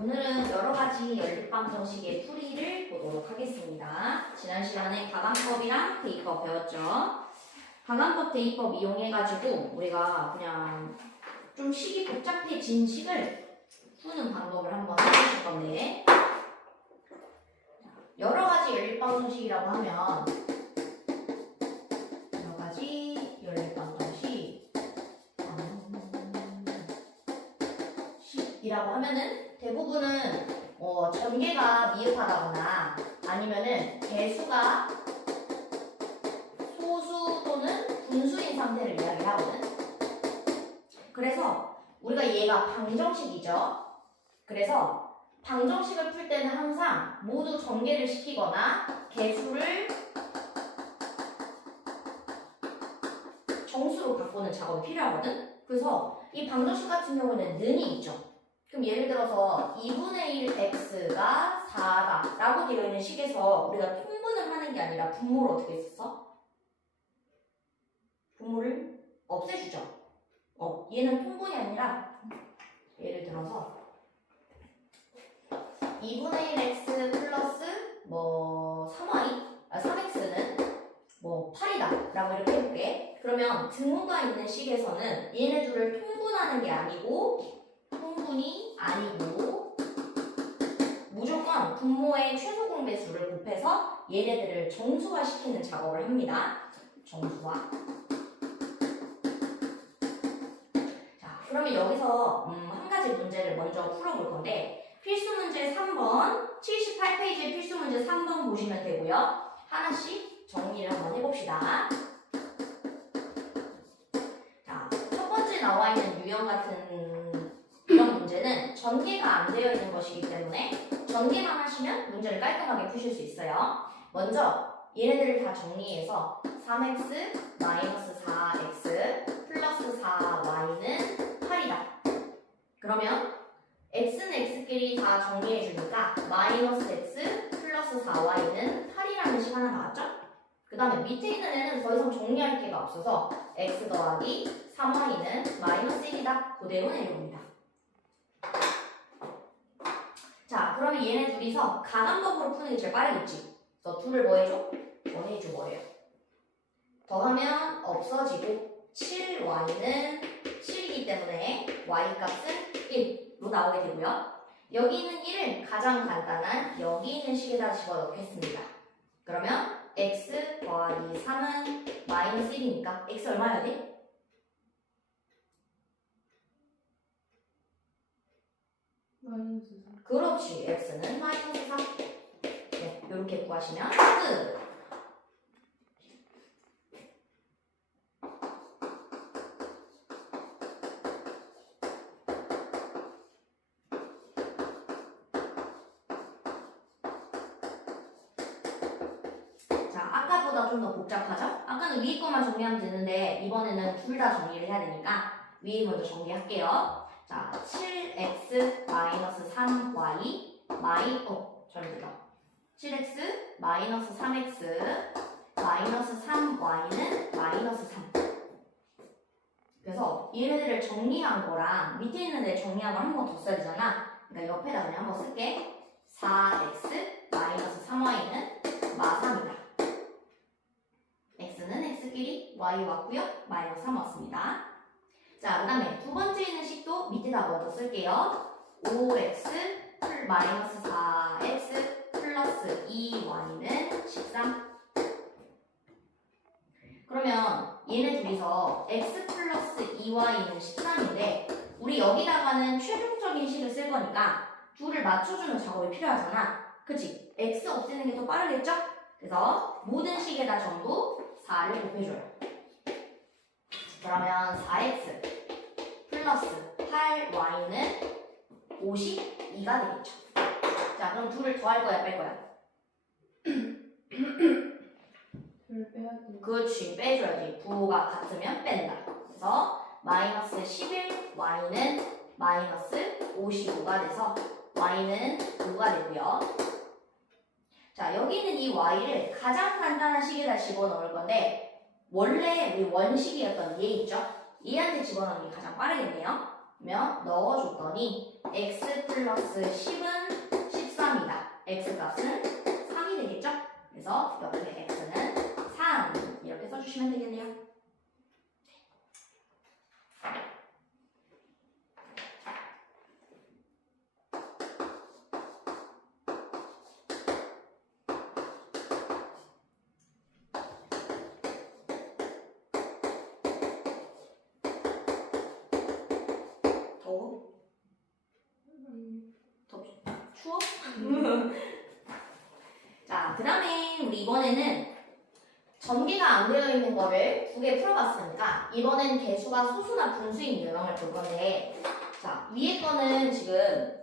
오늘은 여러 가지 연립방정식의 풀이를 보도록 하겠습니다. 지난 시간에 가감법이랑 대입법 배웠죠. 가감법, 대입법 이용해가지고 우리가 그냥 좀 식이 복잡해진 식을 푸는 방법을 한번 해보실 건데, 여러 가지 연립방정식이라고 하면 여러 가지 연립방정식이라고 하면은 대부분은 전개가 미흡하다거나 아니면은 개수가 소수 또는 분수인 상태를 이야기를 하거든. 그래서 우리가 얘가 방정식이죠. 그래서 방정식을 풀 때는 항상 모두 전개를 시키거나 개수를 정수로 바꾸는 작업이 필요하거든. 그래서 이 방정식 같은 경우는 는이 있죠. 그럼 예를 들어서 2분의 1 x가 4다 라고 되어 있는 식에서 우리가 통분을 하는 게 아니라 분모를 어떻게 했었어? 분모를 없애주죠. 얘는 통분이 아니라 예를 들어서 2분의 1 x 플러스 3x는 8이다 라고 이렇게 해볼게. 그러면 등호가 있는 식에서는 얘네 둘을 통분하는 게 아니고 무조건 분모의 최소 공배수를 곱해서 얘네들을 정수화시키는 작업을 합니다. 정수화. 자, 그러면 여기서 한 가지 문제를 먼저 풀어볼 건데, 필수 문제 3번, 78페이지의 필수 문제 3번 보시면 되고요. 하나씩 정리를 한번 해봅시다. 자, 첫 번째 나와 있는 유형 같은 이런 문제는 전개가 안 되어 있는 것이기 때문에 전개만 하시면 문제를 깔끔하게 푸실 수 있어요. 먼저 얘네들을 다 정리해서 3x 마이너스 4x 플러스 4y는 8이다. 그러면 x는 x끼리 다 정리해 주니까 마이너스 x 플러스 4y는 8이라는 식 하나 나왔죠? 그 다음에 밑에 있는 애는 더 이상 정리할 게가 없어서 x 더하기 3y는 마이너스 1이다. 그대로 내려옵니다. 자, 그러면 얘네 둘이서 가감법으로 푸는 게 제일 빠르겠지. 그래서 둘을 뭐 해줘? 원해줘 뭐예요? 더하면 없어지고 7y는 7이기 때문에 y 값은 1로 나오게 되고요. 여기 있는 1을 가장 간단한 여기 있는 식에다 집어넣겠습니다. 그러면 x 더하기 3은 마이너스 1이니까 x 얼마여야 돼? 마이너스 4. 그렇지. x는 마이너스 4. 네, 이렇게 구하시면 끝. 자, 아까보다 좀 더 복잡하죠? 아까는 위에 것만 정리하면 되는데 이번에는 둘 다 정리를 해야 되니까 위에 먼저 정리할게요. 자, 7x 마이너스 3y 잘못했다. 7x 마이너스 3x 마이너스 3y는 마이너스 3. 그래서 얘네들을 정리한 거랑 밑에 있는 애 정리한 걸 한 번 더 써야 되잖아. 그러니까 옆에다 그냥 한번 쓸게. 4x 마이너스 3y는 마3이다. x는 x끼리 y 왔고요. 마이너스 3 왔습니다. 자, 그 다음에 두 번째 있는 식도 밑에다 먼저 쓸게요. 5x 마이너스 4x 플러스 2y는 13. 그러면 얘네 둘이서 x 플러스 2y는 13인데 우리 여기다가는 최종적인 식을 쓸 거니까 둘을 맞춰주는 작업이 필요하잖아. 그치? x 없애는 게 더 빠르겠죠? 그래서 모든 식에다 전부 4를 곱해줘요. 그러면 4x 플러스 8y는 52가 되겠죠. 자, 그럼 둘을 더할 거야, 뺄 거야? 둘 빼야 돼. 그렇지, 빼줘야지. 부호가 같으면 뺀다. 그래서 마이너스 11 y는 마이너스 55가 돼서 y는 5가 되고요. 자, 여기 있는 이 y를 가장 간단한 식에다 집어넣을 건데 원래 우리 원식이었던 얘 있죠? 얘한테 집어넣는 게 가장 빠르겠네요. 그러면 넣어줬더니 x 플러스 10은 13이다. x 값은 3이 되겠죠? 그래서 옆에 x는 3 이렇게 써주시면 되겠네요. 더워? 추워? 자, 그 다음에 우리 이번에는 전개가 안 되어 있는 거를 2개 풀어봤으니까 이번엔 개수가 소수나 분수인 유형을 볼 건데, 자, 위에 거는 지금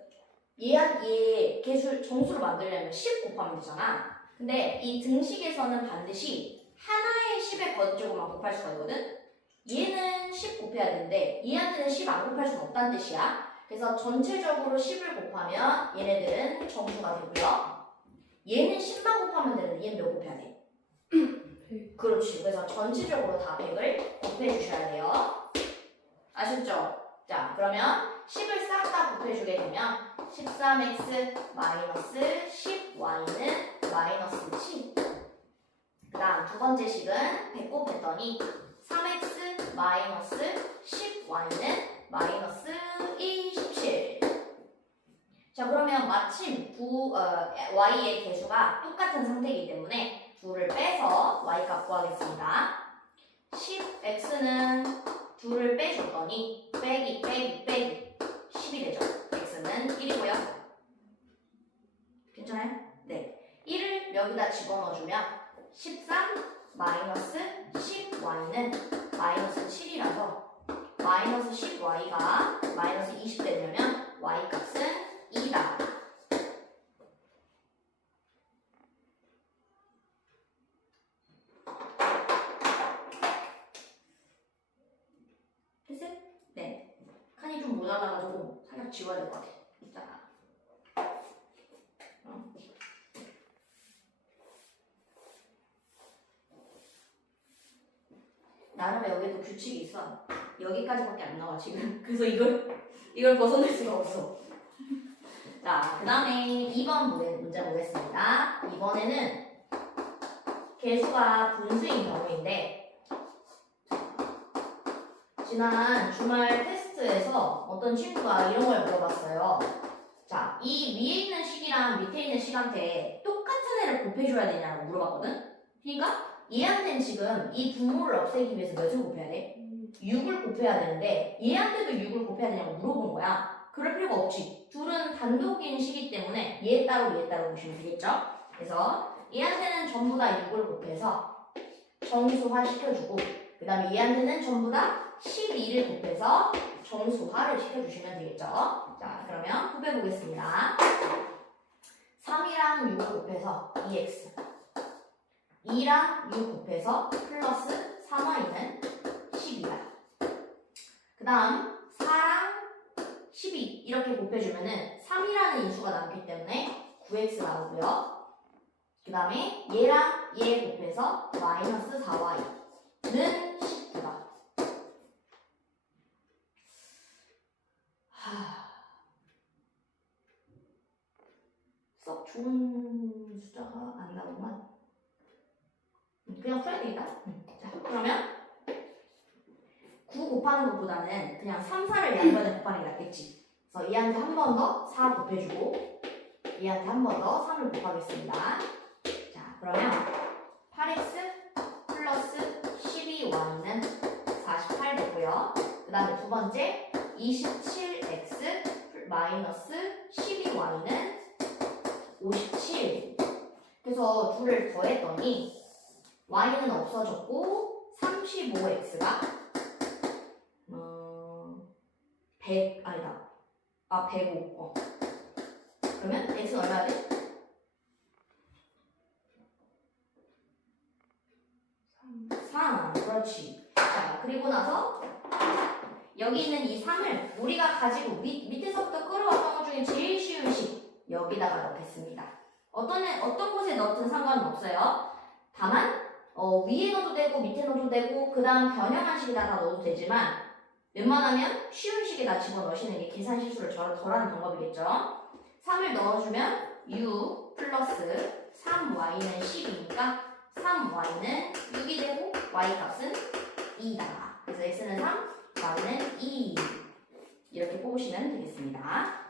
얘 개수 정수로 만들려면 10 곱하면 되잖아. 근데 이 등식에서는 반드시 하나의 10의 거듭제곱만 곱할 수가 있거든? 얘는 10 곱해야 되는데 얘한테는 10 안 곱할 수는 없다는 뜻이야. 그래서 전체적으로 10을 곱하면 얘네들은 정수가 되고요. 얘는 10만 곱하면 되는데 얘는 몇 곱해야 돼? 100. 그렇지. 그래서 전체적으로 다 100을 곱해주셔야 돼요. 아셨죠? 자, 그러면 10을 싹 다 곱해주게 되면 13x 마이너스 10y는 마이너스 7. 그 다음 두 번째 식은 100 곱했더니 3x 마이너스 10y는 마이너스 27. 자, 그러면 마침 y의 개수가 똑같은 상태이기 때문에 2를 빼서 y 값 구하겠습니다. 10x는 2를 빼줬더니 빼기 10이 되죠. x는 1이고요. 괜찮아요? 네. 1을 여기다 집어넣어주면 13 마이너스 10y는 마이너스 7이라서 마이너스 10y가 마이너스 20 되려면 y 값은 2다. 됐어요? 네. 칸이 좀 모자라가지고 살짝 지워야 될 것 같아. 자. 나름의 여기도 규칙이 있어. 여기까지밖에 안 나와 지금. 그래서 이걸 벗어낼 수가 없어. 자, 그 다음에 2번 문제 보겠습니다. 이번에는 개수가 분수인 경우인데, 지난 주말 테스트에서 어떤 친구가 이런 걸 물어봤어요. 자, 이 위에 있는 식이랑 밑에 있는 식한테 똑같은 애를 곱해줘야 되냐고 물어봤거든? 그러니까 얘한테는 지금 이 분모를 없애기 위해서 몇을 곱해야 돼? 6을 곱해야 되는데 얘한테도 6을 곱해야 되냐고 물어본 거야. 그럴 필요가 없지. 둘은 단독인 식이기 때문에 얘 따로 보시면 되겠죠? 그래서 얘한테는 전부 다 6을 곱해서 정수화 시켜주고, 그 다음에 얘한테는 전부 다 12를 곱해서 정수화를 시켜주시면 되겠죠? 자, 그러면 후배 보겠습니다. 3이랑 6을 곱해서 2x, 2랑 6 곱해서 플러스 3y는 10이다. 그 다음 4랑 12 이렇게 곱해주면은 3이라는 인수가 남기 때문에 9x 나오고요. 그 다음에 얘랑 얘 곱해서 마이너스 4y는 19다. 썩 좋은 숫자가 안 나오구만. 그냥 풀어야 되겠다. 자, 그러면 9 곱하는 것보다는 그냥 3, 4를 양변에 곱하는 게 낫겠지. 그래서 얘한테 한 번 더 4 곱해주고 얘한테 한 번 더 3을 곱하겠습니다. 자, 그러면 8x 플러스 12y는 48 되고요. 그 다음에 두 번째 27x 마이너스 12y는 57. 그래서 둘을 더했더니 y는 없어졌고 35x가 100 아니다. 105. 그러면 x는 얼마야 돼? 3. 그렇지. 자, 그리고 나서 여기 있는 이 3을 우리가 가지고 밑에서부터 끌어왔던 것 중에 제일 쉬운 식 여기다가 넣겠습니다. 어떤 곳에 넣든 상관은 없어요. 다만 위에 넣어도 되고 밑에 넣어도 되고 그 다음 변형한 식에다 다 넣어도 되지만 웬만하면 쉬운 식에다 집어넣으시는 게 계산 실수를 덜하는 방법이겠죠. 3을 넣어주면 u 플러스 3y는 10이니까 3y는 6이 되고 y 값은 2다. 그래서 x는 3, y는 2 이렇게 뽑으시면 되겠습니다.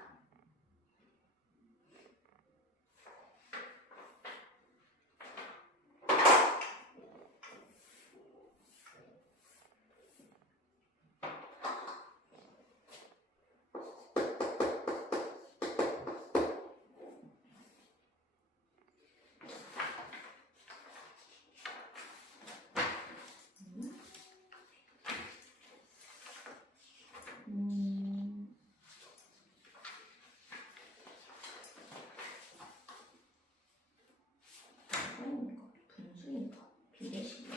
분수인가? 비례식인가?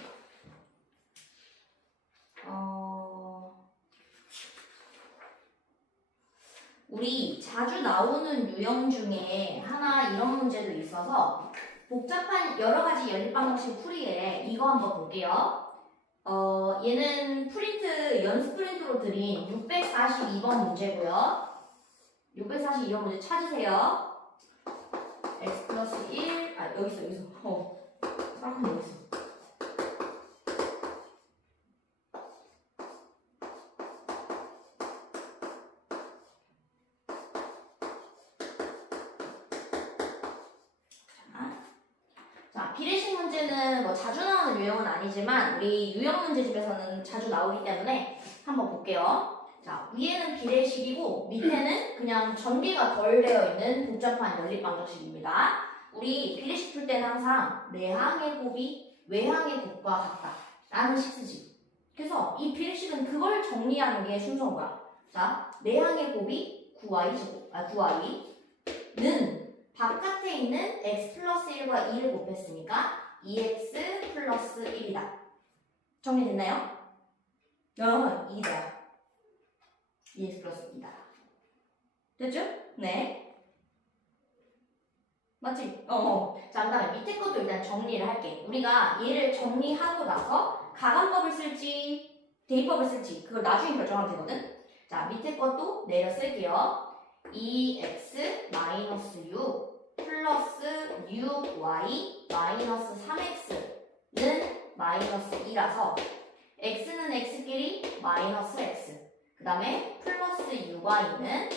우리 자주 나오는 유형 중에 하나 이런 문제도 있어서 복잡한 여러 가지 연립 방정식 풀이에 이거 한번 볼게요. 얘는 프린트, 연습 프린트로 드린 642번 문제고요. 642번 문제 찾으세요. x 플러스 1, 여기 있어. 사람 여기 있어. 자, 비례식 문제는 뭐 자주 나오는 유형은 아니지만 우리 유형 문제집에서는 자주 나오기 때문에 한번 볼게요. 자, 위에는 비례식이고 밑에는 그냥 전개가 덜 되어 있는 복잡한 연립 방정식입니다. 우리 비례식 풀 때는 항상 내항의 곱이 외항의 곱과 같다 라는 식 쓰지. 그래서 이 비례식은 그걸 정리하는 게 순서인 거야. 자, 내항의 곱이 9y는 바깥에 있는 x 플러스 1과 2를 곱했으니까 2x 플러스 1이다. 정리됐나요? 2다. 2x 플러스 2다. 됐죠? 네. 맞지? 자, 그 다음에 밑에 것도 일단 정리를 할게. 우리가 얘를 정리하고 나서 가감법을 쓸지 대입법을 쓸지 그걸 나중에 결정하면 되거든. 자, 밑에 것도 내려 쓸게요. 2x 마이너스 6 플러스 6y 마이너스 3x는 마이너스 2라서 x는 x끼리 마이너스 x 그 다음에 플러스 6y는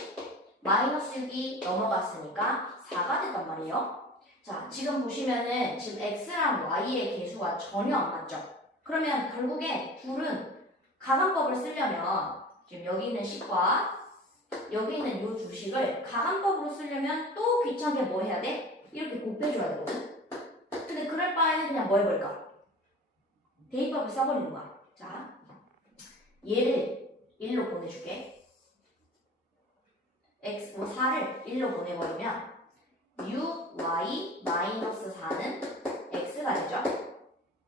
마이너스 6이 넘어갔으니까 4가 됐단 말이에요. 자, 지금 보시면은 지금 x랑 y의 개수가 전혀 안 맞죠? 그러면 결국에 둘은 가감법을 쓰려면 지금 여기 있는 식과 여기 있는 이 두 식을 가감법으로 쓰려면 또 귀찮게 뭐 해야 돼? 이렇게 곱해줘야 되거든? 근데 그럴 바에는 그냥 뭐 해볼까? 대입법을 써버리는 거야. 자, 얘를 1로 보내줄게. x, 4를 1로 보내버리면 6y 마이너스 4는 x가 되죠?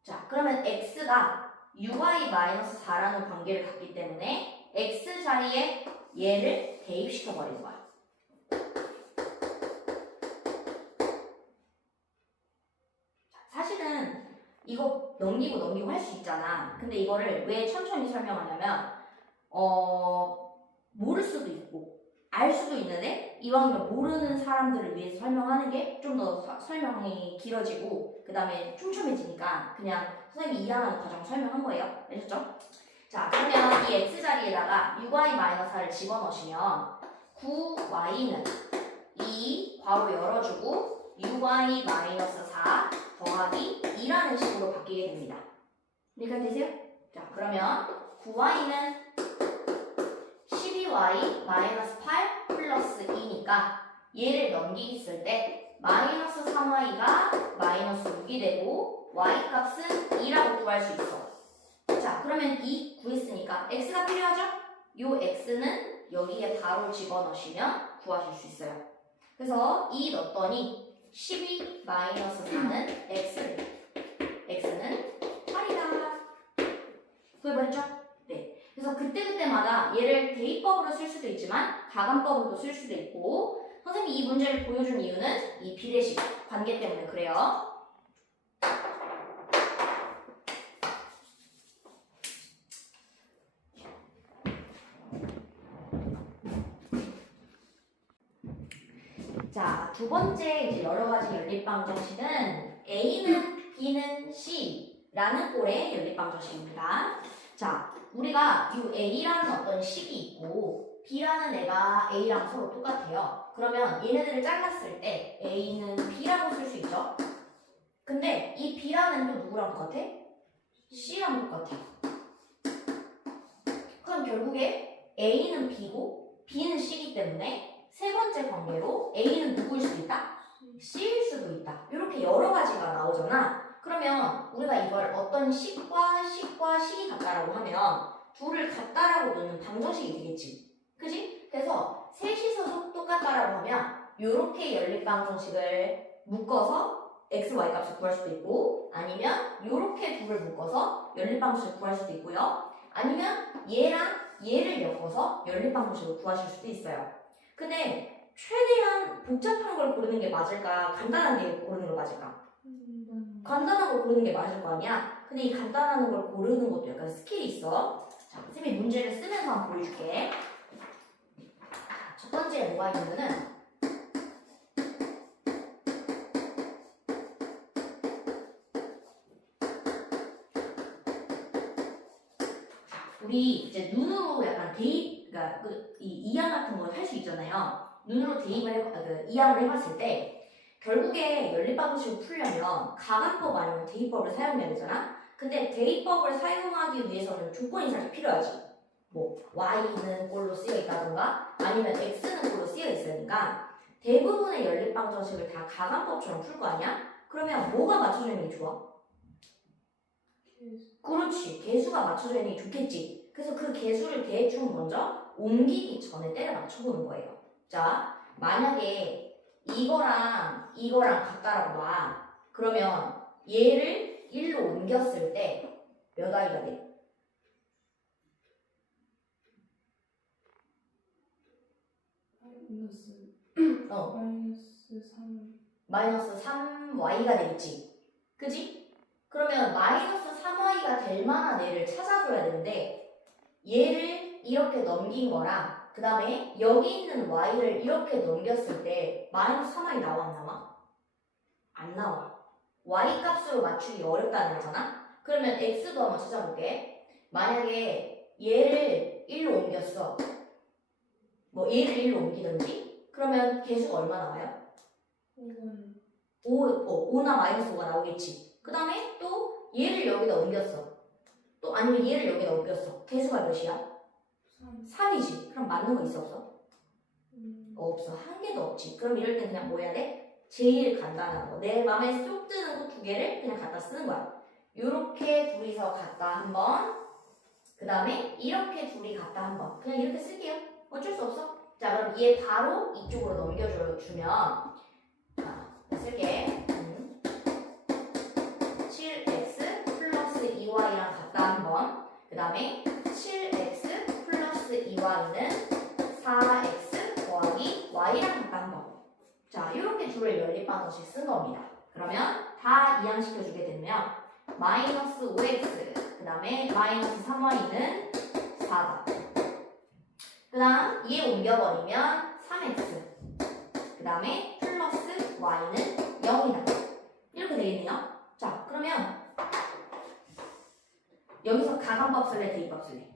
자, 그러면 x가 6y 마이너스 4라는 관계를 갖기 때문에 x 자리에 얘를 대입시켜버리는 거야. 사실은 이거 넘기고 할 수 있잖아. 근데 이거를 왜 천천히 설명하냐면 모를 수도 있고 알 수도 있는데 이왕이면 모르는 사람들을 위해서 설명하는 게 좀 더 설명이 길어지고 그 다음에 촘촘해지니까 그냥 선생님이 이해하는 과정 설명한 거예요. 아셨죠? 자, 그러면 이 x자리에다가 6y-4를 집어넣으시면 9y는 2 괄호 열어주고 6y-4 더하기 2라는 식으로 바뀌게 됩니다. 이해가 되세요? 자, 그러면 9y는 12y-8 플러스 2니까 얘를 넘기기 때 마이너스 3y가 마이너스 6이 되고 y 값은 2라고 구할 수 있어. 자, 그러면 2 구했으니까 x가 필요하죠? 요 x는 여기에 바로 집어넣으시면 구하실 수 있어요. 그래서 2 넣었더니 12-4는 x는 8이다. 구해버렸죠? 네. 그래서 그때그때마다 얘를 대입법으로 쓸 수도 있지만 가감법으로도 쓸 수도 있고 선생님이 이 문제를 보여준 이유는 이 비례식 관계 때문에 그래요. 자, 두 번째 이제 여러 가지 연립방정식은 A는 B는 C라는 꼴의 연립방정식입니다. 자, 우리가 이 A라는 어떤 식이 있고 B라는 애가 A랑 서로 똑같아요. 그러면 얘네들을 잘랐을 때 A는 B라고 쓸 수 있죠. 근데 이 B라는 또 누구랑 똑같아? C랑 똑같아. 그럼 결국에 A는 B고 B는 C이기 때문에 세 번째 관계로 A는 누구일 수도 있다? C일 수도 있다. 이렇게 여러 가지가 나오잖아. 그러면 우리가 이걸 어떤 식과 식이 같다라고 하면 둘을 같다라고 놓는 방정식이 되겠지. 그지? 그래서 셋이서 똑같다라고 하면 이렇게 연립방정식을 묶어서 x, y 값을 구할 수도 있고 아니면 이렇게 둘을 묶어서 연립방정식을 구할 수도 있고요. 아니면 얘랑 얘를 엮어서 연립방정식을 구하실 수도 있어요. 근데 최대한 복잡한 걸 고르는 게 맞을까? 간단한 게 고르는 게 맞을까? 간단한 걸 고르는 게 맞을 거 아니야? 근데 이 간단한 걸 고르는 것도 약간 스킬이 있어. 자, 선생님이 문제를 쓰면서 한번 보여줄게. 첫 번째 뭐가 있냐면은 우리 이제 눈으로 약간 대입, 그러니까 이 이항 같은 거 할 수 있잖아요. 눈으로 대입을 이항을 해봤을 때 결국에 연립방정식을 풀려면 가간법 아니면 대입법을 사용해야 되잖아. 근데 대입법을 사용하기 위해서는 조건이 살짝 필요하지. 뭐 y는 꼴로 쓰여 있다던가 아니면 x는 꼴로 쓰여 있어야 하니까 대부분의 연립방정식을 다 가간법처럼 풀 거 아니야? 그러면 뭐가 맞춰져 있는 게 좋아? 그렇지. 개수가 맞춰져 있는 게 좋겠지. 그래서 그 개수를 대충 먼저 옮기기 전에 때려 맞춰보는 거예요. 자, 만약에 이거랑 같다라고 봐. 그러면 얘를 1로 옮겼을 때 몇 i가 돼? 마이너스 3y가 되겠지. 그지? 그러면 마이너스 3y가 될 만한 애를 찾아줘야 되는데 얘를 이렇게 넘긴 거랑 그 다음에 여기 있는 y를 이렇게 넘겼을 때 마이너스 3y 나와 안 나와? 안 나와. y 값으로 맞추기 어렵다는 거잖아? 그러면 x도 한번 찾아볼게. 만약에 얘를 1로 옮겼어. 뭐 얘를 1로 옮기든지 그러면 개수가 얼마 나와요? 5나 마이너스 5가 나오겠지. 그 다음에 또 얘를 여기다 옮겼어. 또 아니면 얘를 여기다 옮겼어. 개수가 몇이야? 3이지. 그럼 맞는 거 있어 없어? 없어. 한 개도 없지. 그럼 이럴 땐 그냥 뭐 해야 돼? 제일 간단한 거. 내 맘에 쏙 드는 거 두 개를 그냥 갖다 쓰는 거야. 요렇게 둘이서 갖다 한 번. 그 다음에 이렇게 둘이 갖다 한 번. 그냥 이렇게 쓸게요. 어쩔 수 없어. 자, 그럼 얘 바로 이쪽으로 넘겨주면 쓸게. 7x 플러스 2y랑 같다 한 번. 그 다음에 7x 플러스 2y는 4x 더하기 y랑 같다 한 번. 자, 이렇게 둘을 연립방정식 쓴 겁니다. 그러면 다 이항시켜주게 되면 마이너스 5x 그 다음에 마이너스 3y는 4다. 그 다음 얘 옮겨버리면 3x 그 다음에 플러스 y는 0이다. 이렇게 되겠네요. 자, 그러면 여기서 가간법 쓸래 대입법 쓸래?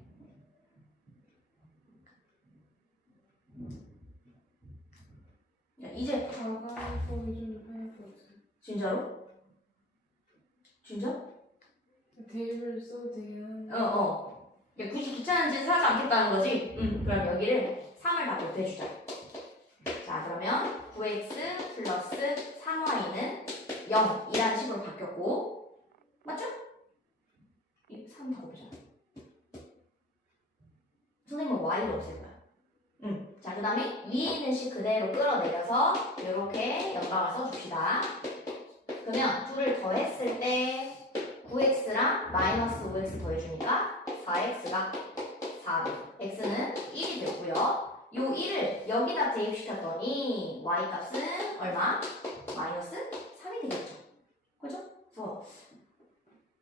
자, 이제 가간법이 좀 편할 것 같아요. 진짜로? 진짜? 대입을 써도 되긴 한데. 야, 굳이 귀찮은 짓 하지 않겠다는 거지? 그럼 여기를 3을 다 곱해주자. 자, 그러면 9x 플러스 3y는 0이라는 식으로 바뀌었고, 맞죠? 이 3 다 곱해줘. 선생님은 y를 없앨 거야. 자, 그 다음에 위에 있는 식 그대로 끌어내려서 이렇게 연방을 써줍시다. 그러면 둘을 더했을 때 9x랑 마이너스 5x 더해주니까 4x가 4배. x는 1이 됐고요. 요 1을 여기다 대입시켰더니 y 값은 얼마? 마이너스 3이 되겠죠. 그죠? 그래서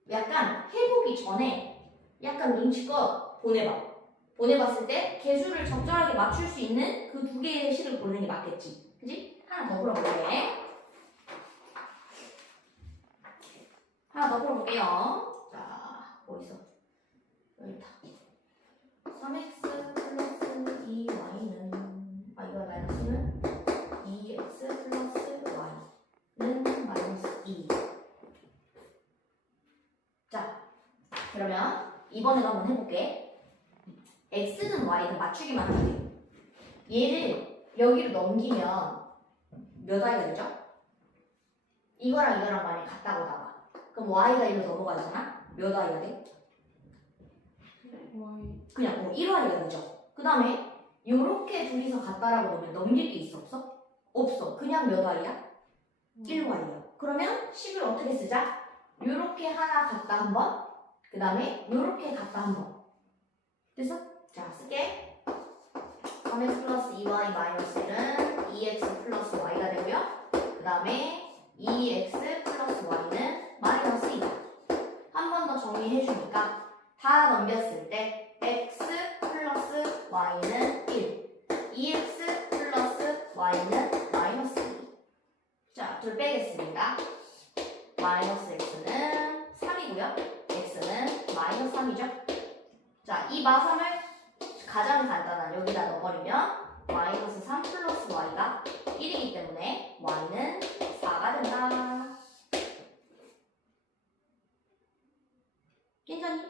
약간 해보기 전에 약간 눈치껏 보내봐. 보내봤을 때 개수를 적절하게 맞출 수 있는 그 두 개의 식을 고르는 게 맞겠지. 그지? 하나 더 풀어볼게. 하나 더 풀어볼게요. 자, 뭐 있어? 여기 있다. 3x 플러스 2y는 이거 마이너스는 2x 플러스 y는 마이너스 2. 자, 그러면 이번에도 한번 해볼게. x는 y는 맞추기만 하면 돼. 얘를 여기로 넘기면 몇 i가 되죠? 이거랑 만약 같다고 나와. 그럼 y가 이리로 넘어가잖아? 몇 i가 돼? Y. 그냥 1y가 되죠. 그 다음에 요렇게 둘이서 같다라고 놓으면 넘길 게 있어 없어? 없어. 그냥 몇 i야? 1y야. 그러면 식을 어떻게 쓰자? 요렇게 하나 갖다 한 번, 그 다음에 요렇게 갖다 한 번. 됐어? 자, 쓸게. 3x 플러스 2y 마이너스 1은 2x 플러스 y가 되고요. 그 다음에 2x 플러스 y는 마이너스 2다. 한 번 더 정리해 주니까 다 넘겼을 때 x 플러스 y는 1, 2x 플러스 y는 마이너스 2. 자, 둘 빼겠습니다. 마이너스 x는 3이고요. x는 마이너스 3이죠. 자, 이 마삼을 가장 간단한 여기다 넣어버리면 마이너스 3 플러스 y가 1이기 때문에 y는 4가 된다. 괜찮니?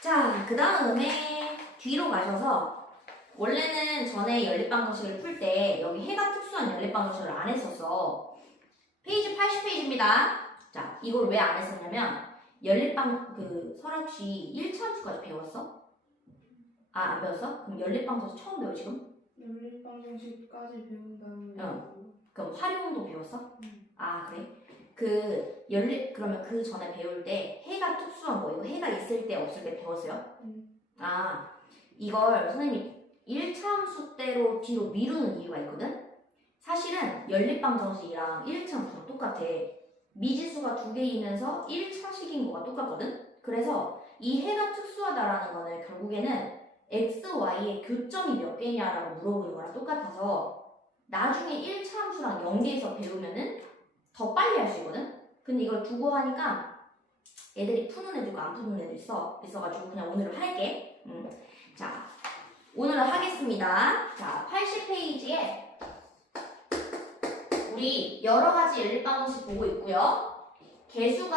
자, 그 다음에 뒤로 가셔서 원래는 전에 연립방정식을 풀 때 여기 해가 특수한 연립방정식을 안 했었어. 페이지 80페이지입니다. 자, 이걸 왜 안 했었냐면 설학시 1차 함수까지 배웠어? 아, 안 배웠어? 그럼 연립방정식 처음 배워 지금? 연립방정식까지 배운 다음에 그럼 활용도 배웠어? 응. 아, 그래? 그러면 그 전에 배울 때 해가 특수한 거, 이거 해가 있을 때 없을 때 배웠어요? 응. 아, 이걸 선생님이 1차 함수대로 뒤로 미루는 이유가 있거든? 사실은 연립방정식이랑 1차 함수랑 똑같아. 미지수가 2개이면서 1차식인 거가 똑같거든? 그래서 이 해가 특수하다라는 거는 결국에는 x, y의 교점이 몇 개냐라고 물어보는 거랑 똑같아서 나중에 1차 함수랑 연계해서 배우면은 더 빨리 할 수 있거든? 근데 이걸 두고 하니까 애들이 푸는 애도 있고 안 푸는 애도 있어가지고 그냥 오늘은 할게. 자, 오늘은 하겠습니다. 자, 80페이지에 우리 여러 가지 연립방정식 보고 있고요. 개수가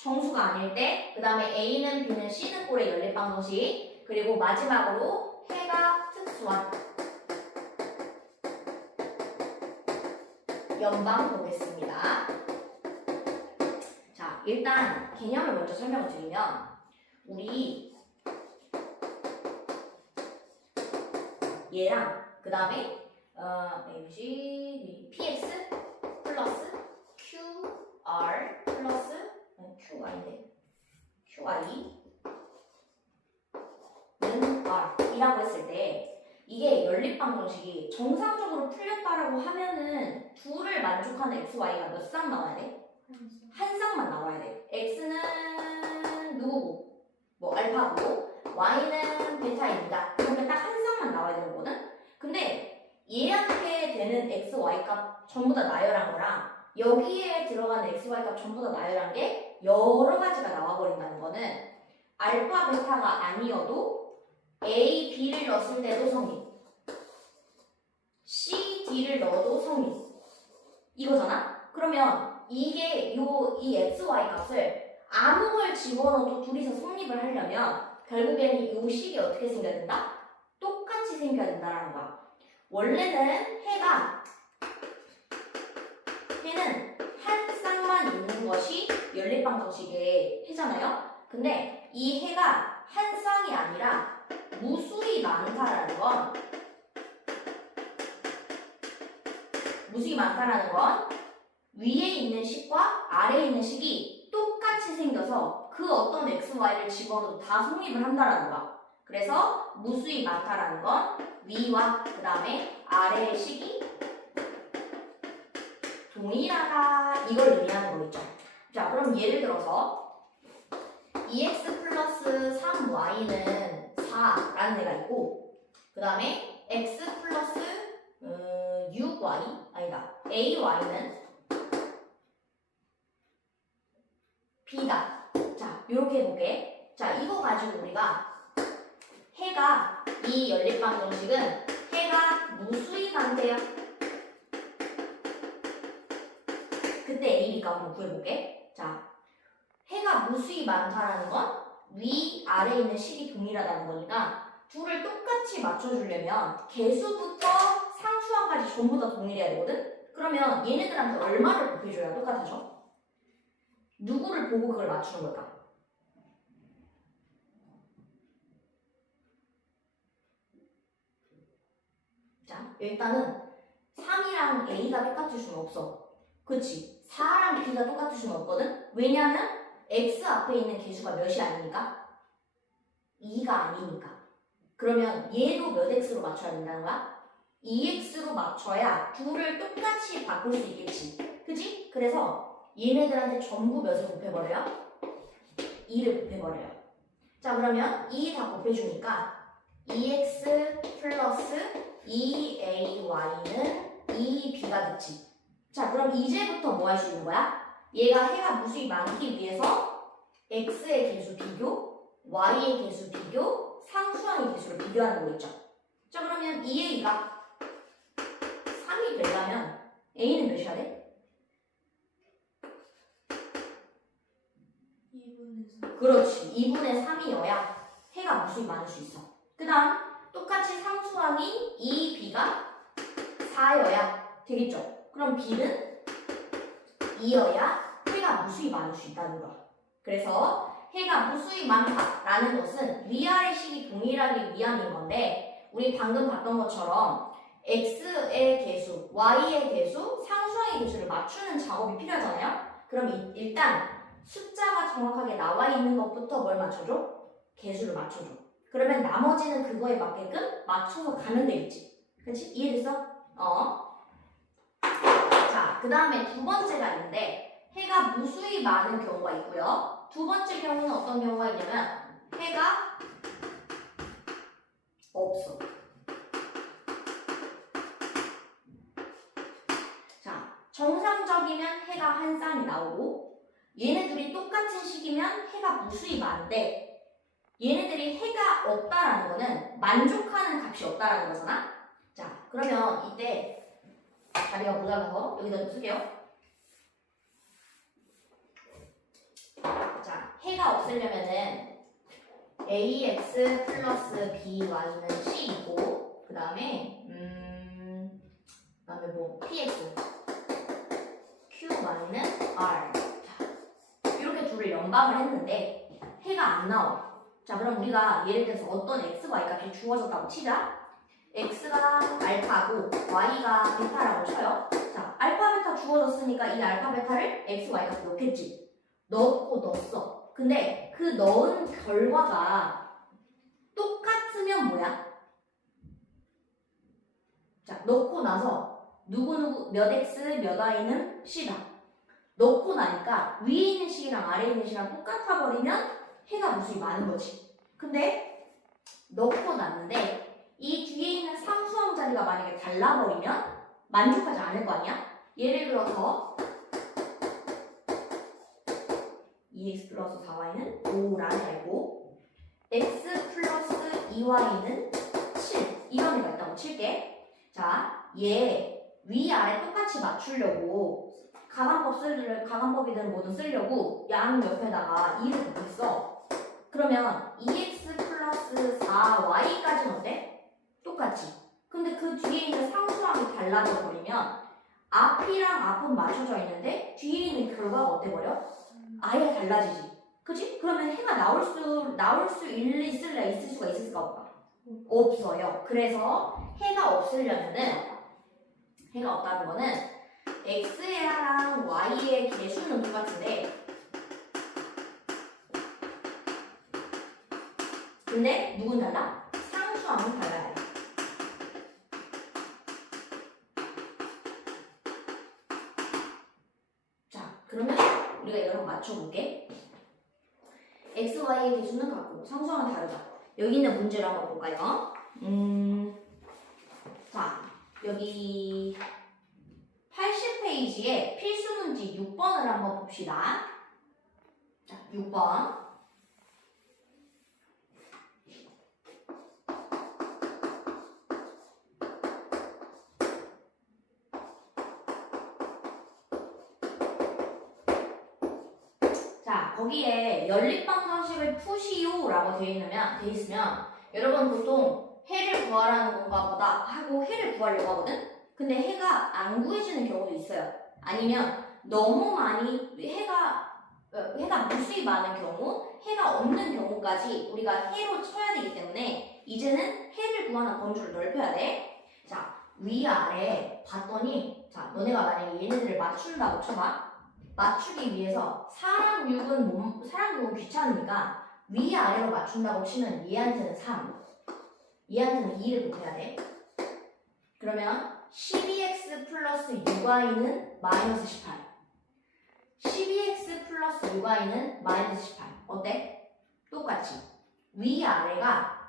정수가 아닐 때, 그 다음에 A는 B는 C는 꼴의 연립방정식, 그리고 마지막으로 해가 특수한 연방 보겠습니다. 자, 일단 개념을 먼저 설명을 드리면 우리 얘랑 그 다음에 px 플러스 qr 플러스 qy인데 qy는 r 이라고 했을 때 이게 연립방정식이 정상적으로 풀렸다라고 하면은 둘을 만족하는 x, y가 몇 쌍 나와야 돼? 한 쌍만 나와야 돼. x는 누구고? 뭐 알파고 y는 베타입니다. 이렇게 딱 한 쌍만 나와야 되는 거거든? 근데 얘한테 되는 x, y 값 전부 다 나열한 거랑 여기에 들어가는 x, y 값 전부 다 나열한 게 여러 가지가 나와버린다는 거는 알파, 베타가 아니어도 A, B를 넣었을 때도 성립, C, D를 넣어도 성립 이거잖아? 그러면 이게 이 x, y 값을 아무 걸 집어넣어도 둘이서 성립을 하려면 결국에는 이 식이 어떻게 생겨야 된다? 똑같이 생겨야 된다라는 거야. 원래는 해는 한 쌍만 있는 것이 연립방정식의 해잖아요. 근데 이 해가 한 쌍이 아니라 무수히 많다라는 건 위에 있는 식과 아래에 있는 식이 똑같이 생겨서 그 어떤 x, y를 집어넣어도 다 성립을 한다라는 거야. 그래서 무수히 많다라는 건 위와 그 다음에 아래의 식이 동일하다 이걸 의미하는 거겠죠. 자, 그럼 예를 들어서 2x 플러스 3y는 4라는 애가 있고 그 다음에 x 플러스 6y 아니다 ay는 b다. 자, 이렇게 해볼게. 자, 이거 가지고 우리가 해가 이 연립방정식은 해가 무수히 많대요. 그때 A, B값 한번 구해볼게. 자, 해가 무수히 많다라는 건 위, 아래에 있는 식이 동일하다는 거니까 둘을 똑같이 맞춰주려면 개수부터 상수항까지 전부 다 동일해야 되거든? 그러면 얘네들한테 얼마를 곱해줘야 똑같아져? 누구를 보고 그걸 맞추는 걸까? 자, 일단은 3이랑 A가 똑같을 수는 없어. 그치? 4랑 B가 똑같을 수는 없거든? 왜냐면 X 앞에 있는 개수가 몇이 아니니까? 2가 아니니까. 그러면 얘도 몇 X로 맞춰야 된다는 거야? 2X로 맞춰야 둘을 똑같이 바꿀 수 있겠지. 그치? 그래서 얘네들한테 전부 몇을 곱해버려요? 2를 곱해버려요. 자, 그러면 2 다 곱해주니까 2X 플러스 2AY는 2B가 됐지. 자, 그럼 이제부터 뭐 할 수 있는 거야? 얘가 해가 무수히 많기 위해서 x의 개수 비교, y의 개수 비교, 상수항의 개수를 비교하는 거 있죠. 자, 그러면 2a가 3이 되려면 a는 몇이야 돼? 2분의 3. 그렇지. 2분의 3이어야 해가 무수히 많을 수 있어. 그 다음 똑같이 상수항인 2b가 4여야 되겠죠. 그럼 b는 2여야 해가 무수히 많을 수 있다는 거야. 그래서 해가 무수히 많다라는 것은 위아래 식이 동일하기 위함인 건데 우리 방금 봤던 것처럼 x의 개수, y의 개수, 상수항의 개수를 맞추는 작업이 필요하잖아요. 그럼 일단 숫자가 정확하게 나와 있는 것부터 뭘 맞춰줘? 개수를 맞춰줘. 그러면 나머지는 그거에 맞게끔 맞춰서 가면 되겠지. 그치? 이해됐어? 자, 그 다음에 두 번째가 있는데 해가 무수히 많은 경우가 있고요. 두 번째 경우는 어떤 경우가 있냐면 해가 없어. 자, 정상적이면 해가 한 쌍이 나오고 얘네들이 똑같은 식이면 해가 무수히 많은데 얘네들이 해가 없다라는 거는 만족하는 값이 없다라는 거잖아. 자, 그러면 이때 자리가 모자라서 여기다 좀 쓸게요. 자, 해가 없으려면은 ax 플러스 by는 c이고 그 다음에 뭐 px qy는 r. 자, 이렇게 둘을 연방을 했는데 해가 안 나와. 자, 그럼 우리가 예를 들어서 어떤 x, y 값이 주어졌다고 치자. x가 알파고 y가 베타라고 쳐요. 자, 알파, 베타 주어졌으니까 이 알파, 베타를 x, y 값에 넣겠지. 넣고 넣었어. 근데 그 넣은 결과가 똑같으면 뭐야? 자, 넣고 나서 누구누구 몇 x 몇 y는 c다. 넣고 나니까 위에 있는 식이랑 아래에 있는 식이랑 똑같아 버리면 해가 무수히 많은 거지. 근데 넣고 났는데 이 뒤에 있는 상수항 자리가 만약에 달라버리면 만족하지 않을 거 아니야? 예를 들어서 2x 플러스 4y는 5라는 애가 있고 x 플러스 2y는 7 이런 애가 있다고 칠게. 자, 얘 위아래 똑같이 맞추려고 가간법이든 뭐든 쓰려고 양 옆에다가 2를 곱했어. 그러면 2x 플러스 4y까지는 어때? 똑같지. 근데 그 뒤에 있는 상수항이 달라져 버리면 앞이랑 앞은 맞춰져 있는데 뒤에 있는 결과가 어때 버려? 아예 달라지지. 그치? 그러면 해가 나올 수 있을 수가 없다. 없어요. 그래서 해가 없으려면은 해가 없다는 거는 x랑 y의 개수는 똑같은데 근데 누군 달라? 상수항은 달라야 해. 자, 그러면 우리가 이걸 한번 맞춰볼게. x, y의 개수는 같고 상수항은 다르다. 여기 있는 문제를 한번 볼까요? 자, 여기 80페이지에 필수 문제 6번을 한번 봅시다. 자, 6번. 자, 거기에 연립방정식을 푸시오라고 되어 있으면 여러분 보통 해를 구하라는 건가 보다 하고 해를 구하려고 하거든? 근데 해가 안 구해지는 경우도 있어요. 아니면 너무 많이 해가 무수히 많은 경우, 해가 없는 경우까지 우리가 해로 쳐야 되기 때문에 이제는 해를 구하는 범주를 넓혀야 돼. 자, 위아래 봤더니 자, 너네가 만약에 얘네들을 맞춘다고 쳐봐. 맞추기 위해서 사람 6은 귀찮으니까 위아래로 맞춘다고 치면 얘한테는 3, 얘한테는 2를 곱해야 돼. 그러면 12x 플러스 6y는 마이너스 18. 12x 플러스 6y는 마이너스 18. 어때? 똑같이 위아래가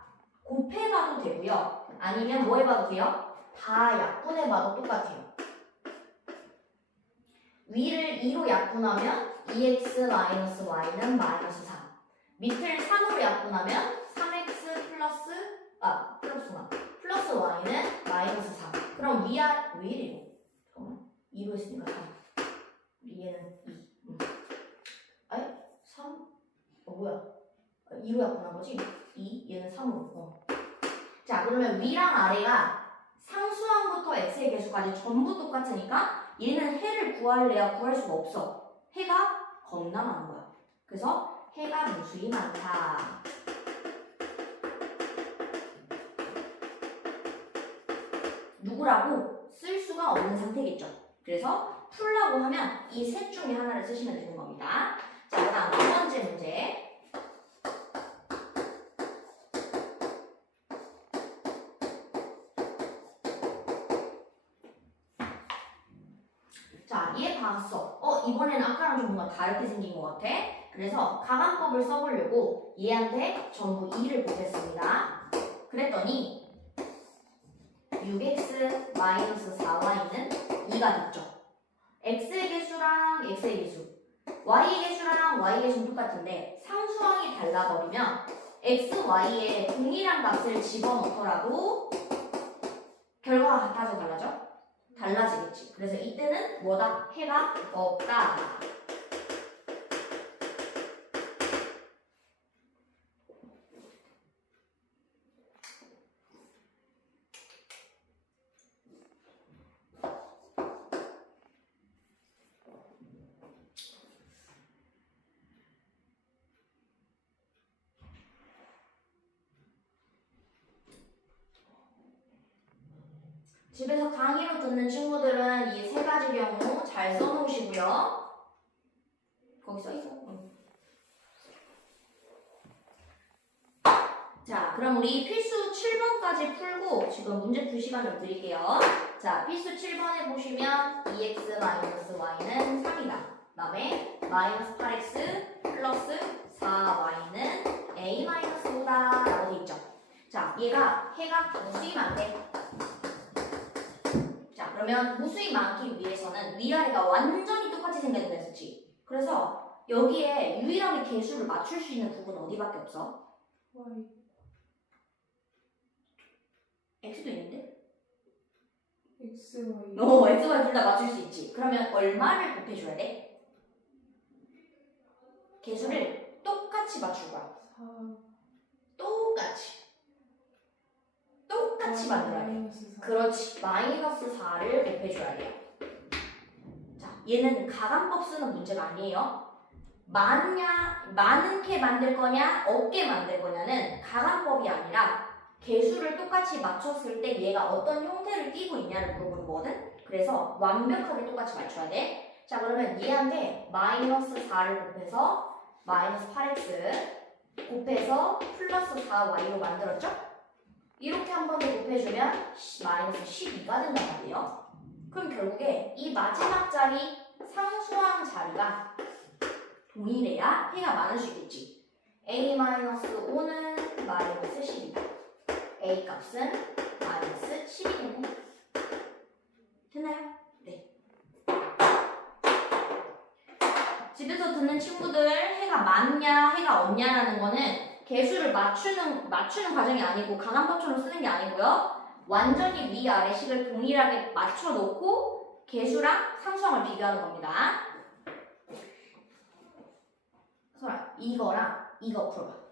곱해봐도 되고요. 아니면 뭐 해봐도 돼요? 다 약분해봐도 똑같아요. 위를 2로 약분하면 2x 마이너스 y는 마이너스 3. 밑을 3으로 약분하면 3x 플러스 y는 마이너스 3. 그럼 왜 이래요? 잠깐만. 2로 했으니까 3. 우리 얘는 2. 아니? 3? 뭐야? 2로 약분한 거지? 2? 얘는 3으로. 자, 그러면 위랑 아래가 상수항부터 x의 개수까지 전부 똑같으니까 얘는 해를 구할래야 구할 수가 없어. 해가 겁나 많은 거야. 그래서 해가 무수히 많다. 누구라고 쓸 수가 없는 상태겠죠. 그래서 풀라고 하면 이 셋 중에 하나를 쓰시면 되는 겁니다. 자, 그다음 두 번째 문제. 자, 얘 봤어. 이번에는 아까랑 좀 뭔가 다르게 생긴 것 같아. 그래서 가간법을 써보려고 얘한테 전부 2를 곱했습니다. 그랬더니 6x 4y는 2가 됐죠. x의 개수랑 x의 개수, y의 개수랑 y의 개수는 똑같은데 상수항이 달라버리면 x, y에 동일한 값을 집어넣더라도 결과가 같아서 달라지겠지. 그래서 이때는 뭐다? 해가 없다. 집에서 강의로 듣는 친구들은 이 세 가지 경우 잘 써놓으시고요. 거기 써있어. 자, 그럼 우리 필수 7번까지 풀고 지금 문제 풀 시간을 드릴게요. 자, 필수 7번에 보시면 2x y는 3이다. 그 다음에 마이너스 8x 플러스 4y는 a-5다 라고 돼 있죠. 자, 얘가 해가 무수히 많대. 자, 그러면 무수히 많기 위해서는 위아래가 완전히 똑같이 생겨야 됐지. 그래서 여기에 유일하게 개수를 맞출 수 있는 부분은 어디밖에 없어? y. x도 있는데? x, y. x, y 둘 다 맞출 수 있지. 그러면 얼마를 곱해줘야 돼? 개수를 똑같이 맞출 거야. 4. 똑같이 만들어야 돼. 마이너스 4. 그렇지. 마이너스 4를 곱해줘야 돼요. 자, 얘는 가간법 쓰는 문제가 아니에요. 많게 만들 거냐, 없게 만들 거냐는 가간법이 아니라 개수를 똑같이 맞췄을 때 얘가 어떤 형태를 띠고 있냐를 물어보는 거거든. 그래서 완벽하게 똑같이 맞춰야 돼. 자, 그러면 얘한테 마이너스 4를 곱해서 마이너스 8x 곱해서 플러스 4y로 만들었죠? 이렇게 한 번 더 곱해주면 마이너스 12가 된단 말이에요. 그럼 결국에 이 마지막 자리 상수항 자리가 동일해야 해가 많을 수 있겠지. A-5는 마이너스 10이다. A 값은 마이너스 10이겠네. 됐나요? 네. 집에서 듣는 친구들 해가 많냐 해가 없냐라는 거는 개수를 맞추는 과정이 아니고 강함법처럼 쓰는 게 아니고요. 완전히 위아래식을 동일하게 맞춰놓고 개수랑 상수항을 비교하는 겁니다. 설아, 이거랑 이거 풀어봐.